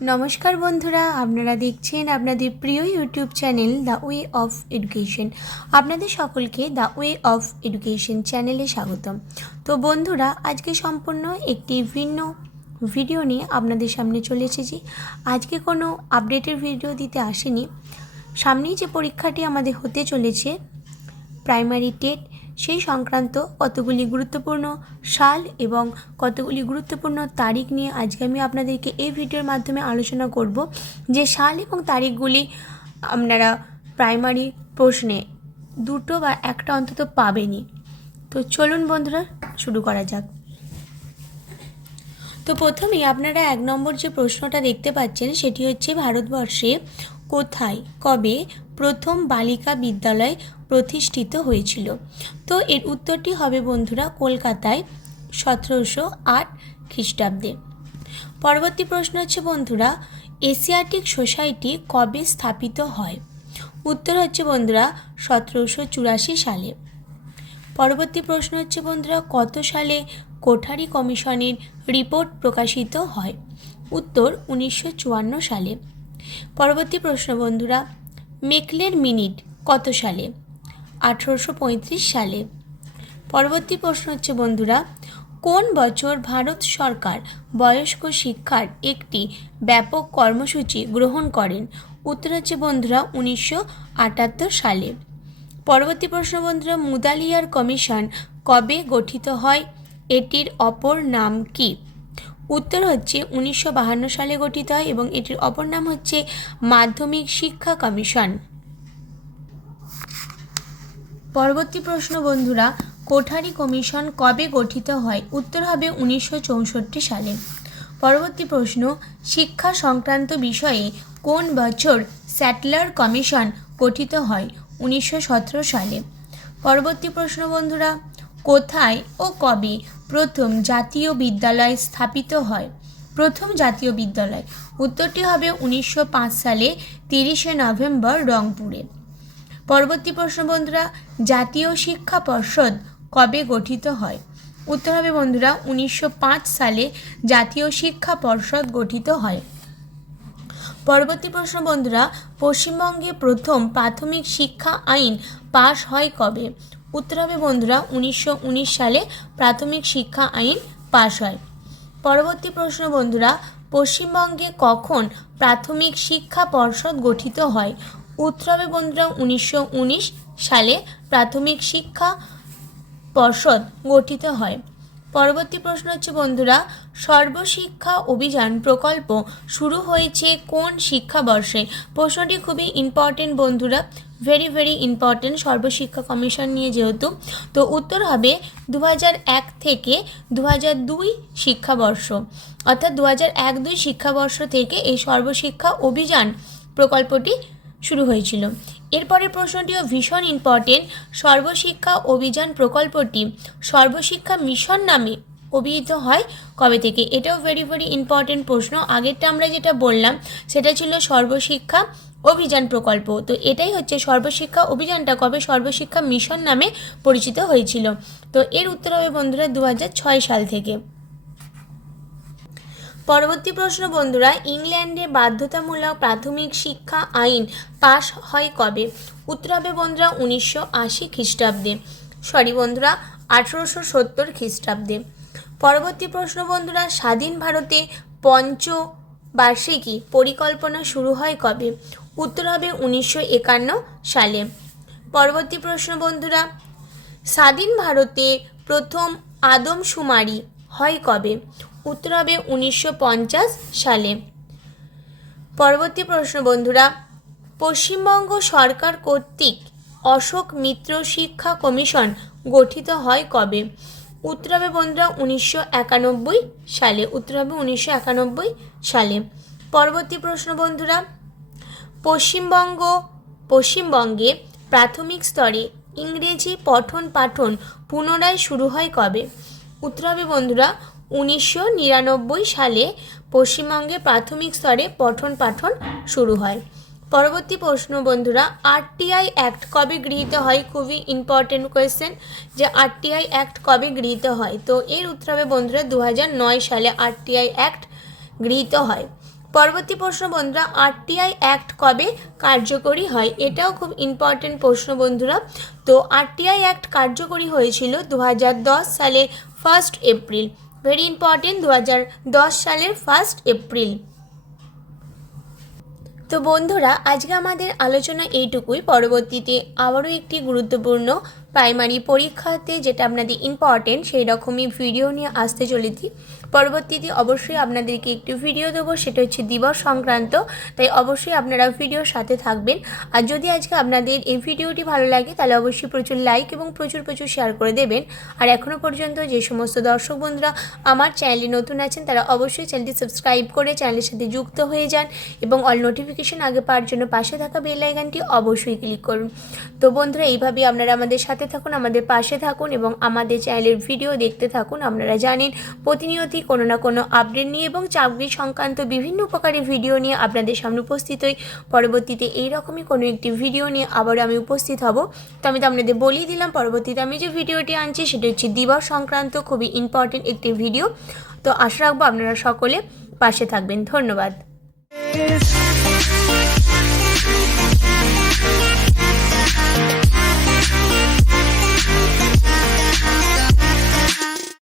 নমস্কার বন্ধুরা, আপনারা দেখছেন আপনাদের প্রিয় YouTube channel the way of education. আপনাদের সকলকে দ্য ওয়ে অফ এডুকেশন চ্যানেলে স্বাগতম। তো বন্ধুরা, আজকে সম্পূর্ণ একটি ভিন্ন ভিডিও নিয়ে আপনাদের সামনে চলে এসেছি। আজকে কোনো আপডেটের ভিডিও দিতে আসেনি। সামনেই যে পরীক্ষাটি আমাদের হতে চলেছে প্রাইমারি টেট, সেই সংক্রান্ত কতগুলি গুরুত্বপূর্ণ সাল এবং কতগুলি গুরুত্বপূর্ণ তারিখ নিয়ে আজকে আমি আপনাদেরকে এই ভিডিওর মাধ্যমে আলোচনা করব। যে সাল এবং তারিখগুলি আপনারা প্রাইমারি প্রশ্নে দুটো বা একটা অন্তত পাবেনই। তো চলুন বন্ধুরা, শুরু করা যাক। তো প্রথমেই আপনারা 1 নম্বর যে প্রশ্নটা দেখতে পাচ্ছেন সেটি হচ্ছে, ভারতবর্ষে কোথায় কবে প্রথম বালিকা বিদ্যালয় প্রতিষ্ঠিত হয়েছিল? তো এর উত্তরটি হবে বন্ধুরা কলকাতায় 1708 খ্রিস্টাব্দে। পরবর্তী প্রশ্ন হচ্ছে বন্ধুরা, এশিয়াটিক সোসাইটি কবে স্থাপিত হয়? উত্তর হচ্ছে বন্ধুরা 1784 সালে। পরবর্তী প্রশ্ন হচ্ছে বন্ধুরা, কত সালে কোঠারি কমিশনের রিপোর্ট প্রকাশিত হয়? উত্তর 1954 সালে। পরবর্তী প্রশ্ন বন্ধুরা, মেকলের মিনিট কত সালে? 1835 সালে। পরবর্তী প্রশ্ন হচ্ছে বন্ধুরা, কোন বছর ভারত সরকার বয়স্ক শিক্ষার একটি ব্যাপক কর্মসূচি গ্রহণ করেন? উত্তর হচ্ছে বন্ধুরা 1978 সালে। পরবর্তী প্রশ্ন বন্ধুরা, মুদালিয়ার কমিশন কবে গঠিত হয়? এটির অপর নাম কি? উত্তর হচ্ছে 1952 সালে গঠিত হয় এবং এটির অপর নাম হচ্ছে মাধ্যমিক শিক্ষা কমিশন। পরবর্তী প্রশ্ন বন্ধুরা, কোঠারি কমিশন কবে গঠিত হয়? উত্তর হবে 1964 সালে। পরবর্তী প্রশ্ন, শিক্ষা সংক্রান্ত বিষয়ে কোন বছর স্যাটলার কমিশন গঠিত হয়? 1917 সালে। পরবর্তী প্রশ্ন বন্ধুরা, কোথায় ও কবে প্রথম জাতীয় বিদ্যালয় স্থাপিত হয়? প্রথম জাতীয় বিদ্যালয়, উত্তরটি হবে 1905 সালে 30শে নভেম্বর রংপুরে। পরবর্তী প্রশ্ন বন্ধুরা, জাতীয় শিক্ষা পর্ষদ কবে গঠিত হয়? উত্তর হবে বন্ধুরা 1905 সালে জাতীয় শিক্ষা পর্ষদ গঠিত হয়। পরবর্তী প্রশ্ন বন্ধুরা, পশ্চিমবঙ্গে প্রথম প্রাথমিক শিক্ষা আইন পাশ হয় কবে? উত্তর হবে বন্ধুরা 1919 সালে প্রাথমিক শিক্ষা আইন পাশ হয়। পরবর্তী প্রশ্ন বন্ধুরা, পশ্চিমবঙ্গে কখন প্রাথমিক শিক্ষা পর্ষদ গঠিত হয়? উত্তর হবে বন্ধুরা 1919 সালে প্রাথমিক শিক্ষা পর্ষদ গঠিত হয়। পরবর্তী প্রশ্ন হচ্ছে বন্ধুরা, সর্বশিক্ষা অভিযান প্রকল্প শুরু হয়েছে কোন শিক্ষাবর্ষে? প্রশ্নটি খুবই ইম্পর্টেন্ট বন্ধুরা, ভেরি ইম্পর্টেন্ট, সর্বশিক্ষা কমিশন নিয়ে যেহেতু। তো উত্তর হবে 2001 থেকে 2002 শিক্ষাবর্ষ, অর্থাৎ 2001-02 শিক্ষাবর্ষ থেকে এই সর্বশিক্ষা অভিযান প্রকল্পটি শুরু হয়েছিল। এরপরের প্রশ্নটিও ভীষণ ইম্পর্টেন্ট, সর্বশিক্ষা অভিযান প্রকল্পটি সর্বশিক্ষা মিশন নামে অভিহিত হয় কবে থেকে? এটাও ভেরি ইম্পর্টেন্ট প্রশ্ন। আগেরটা আমরা যেটা বললাম সেটা ছিল সর্বশিক্ষা অভিযান প্রকল্প, তো এটাই হচ্ছে সর্বশিক্ষা অভিযানটা কবে সর্বশিক্ষা মিশন নামে পরিচিত হয়েছিল? তো এর উত্তর হবে বন্ধুরা 2006 সাল থেকে। পরবর্তী প্রশ্ন বন্ধুরা, ইংল্যান্ডে বাধ্যতামূলক প্রাথমিক শিক্ষা আইন পাশ হয় কবে? উত্তর হবে বন্ধুরা 1980 খ্রিস্টাব্দে, বন্ধুরা 1870 খ্রিস্টাব্দে। পরবর্তী প্রশ্ন বন্ধুরা, স্বাধীন ভারতে পঞ্চবার্ষিকী পরিকল্পনা শুরু হয় কবে? উত্তর হবে 1951 সালে। পরবর্তী প্রশ্ন বন্ধুরা, স্বাধীন ভারতে প্রথম আদমশুমারি হয় কবে? উত্তর হবে 1950 সালে। পরবর্তী প্রশ্ন বন্ধুরা, পশ্চিমবঙ্গ সরকার কর্তৃক অশোক মিত্র শিক্ষা কমিশন গঠিত হয় কবে? উত্তর হবে বন্ধুরা 1991 সালে। উত্তর হবে 1991 সালে। পরবর্তী প্রশ্ন বন্ধুরা, পশ্চিমবঙ্গে প্রাথমিক স্তরে ইংরেজি পঠন পাঠন পুনরায় শুরু হয় কবে? উত্তর হবে বন্ধুরা 1999 সালে পশ্চিমবঙ্গে প্রাথমিক স্তরে পঠন পাঠন শুরু হয়। পরবর্তী প্রশ্ন বন্ধুরা, আরটিআই অ্যাক্ট কবে গৃহীত হয়? খুবই ইম্পর্টেন্ট কোয়েশ্চেন, যে আরটিআই অ্যাক্ট কবে গৃহীত হয়? তো এর উত্তর হবে বন্ধুরা 2009 সালে আরটিআই অ্যাক্ট গৃহীত হয়। পরবর্তী প্রশ্ন বন্ধুরা, আরটিআই অ্যাক্ট কবে কার্যকরী হয়? এটাও খুব ইম্পর্টেন্ট প্রশ্ন বন্ধুরা। তো আরটিআই অ্যাক্ট কার্যকরী হয়েছিল 2010 সালে 1 এপ্রিল। ভেরি ইম্পর্টেন্ট, 2010 সালের 1 এপ্রিল। তো বন্ধুরা আজকে আমাদের আলোচনা এইটুকুই। পরবর্তীতে আবারও একটি গুরুত্বপূর্ণ প্রাইমারি পরীক্ষাতে যেটা আপনাদের ইম্পর্টেন্ট সেই রকমই ভিডিও নিয়ে আসতে চলেছি। পরবর্তীতে অবশ্যই আপনাদেরকে একটি ভিডিও দেবো, সেটা হচ্ছে দিবস সংক্রান্ত, তাই অবশ্যই আপনারা ভিডিওর সাথে থাকবেন। আর যদি আজকে আপনাদের এই ভিডিওটি ভালো লাগে তাহলে অবশ্যই প্রচুর লাইক এবং প্রচুর শেয়ার করে দেবেন। আর এখনও পর্যন্ত যে সমস্ত দর্শক বন্ধুরা আমার চ্যানেলে নতুন আছেন তারা অবশ্যই চ্যানেলটি সাবস্ক্রাইব করে চ্যানেলের সাথে যুক্ত হয়ে যান এবং অল নোটিফিকেশন আগে পাওয়ার জন্য পাশে থাকা বেল আইকনটি অবশ্যই ক্লিক করুন। তো বন্ধুরা এইভাবেই আপনারা আমাদের সাথে থাকুন, আমাদের পাশে থাকুন এবং আমাদের চ্যানেলের ভিডিও দেখতে থাকুন। আপনারা জানেন প্রতিনিয়তই কোনো না কোনো আপডেট নিয়ে এবং চাকরি সংক্রান্ত বিভিন্ন উপকারী ভিডিও নিয়ে আপনাদের সামনে উপস্থিত হই। পরবর্তীতে এইরকমই কোনো একটি ভিডিও নিয়ে আবারও আমি উপস্থিত হব। তো আমি তো আপনাদের বলেই দিলাম পরবর্তীতে আমি যে ভিডিওটি আনছি সেটা হচ্ছে দিবস সংক্রান্ত খুবই ইম্পর্টেন্ট একটি ভিডিও। তো আশা রাখবো আপনারা সকলে পাশে থাকবেন। ধন্যবাদ।